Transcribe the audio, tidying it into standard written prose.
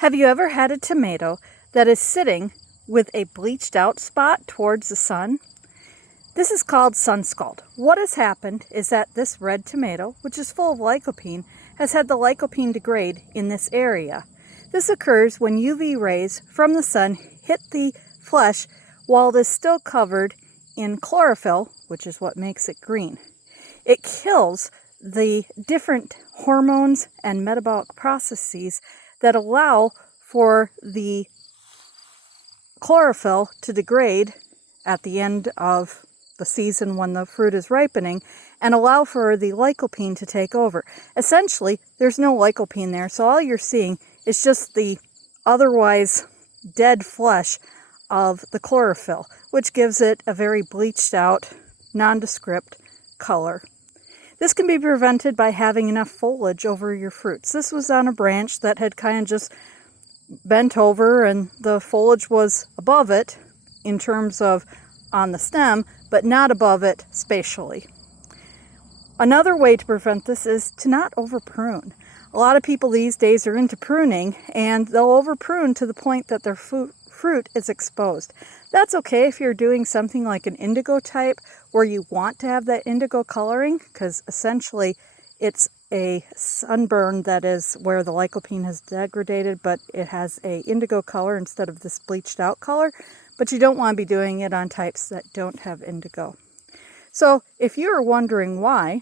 Have you ever had a tomato that is sitting with a bleached out spot towards the sun? This is called sun scald. What has happened is that this red tomato, which is full of lycopene, has had the lycopene degrade in this area. This occurs when UV rays from the sun hit the flesh while it is still covered in chlorophyll, which is what makes it green. It kills the different hormones and metabolic processes that allow for the chlorophyll to degrade at the end of the season when the fruit is ripening and allow for the lycopene to take over. Essentially, there's no lycopene there, so all you're seeing is just the otherwise dead flesh of the chlorophyll, which gives it a very bleached out, nondescript color. This can be prevented by having enough foliage over your fruits. This was on a branch that had kind of just bent over and the foliage was above it in terms of on the stem, but not above it spatially. Another way to prevent this is to not over prune. A lot of people these days are into pruning and they'll over prune to the point that their fruit is exposed. That's okay if you're doing something like an indigo type where you want to have that indigo coloring, because essentially it's a sunburn that is where the lycopene has degraded, but it has a indigo color instead of this bleached out color. But you don't want to be doing it on types that don't have indigo. So if you're wondering why,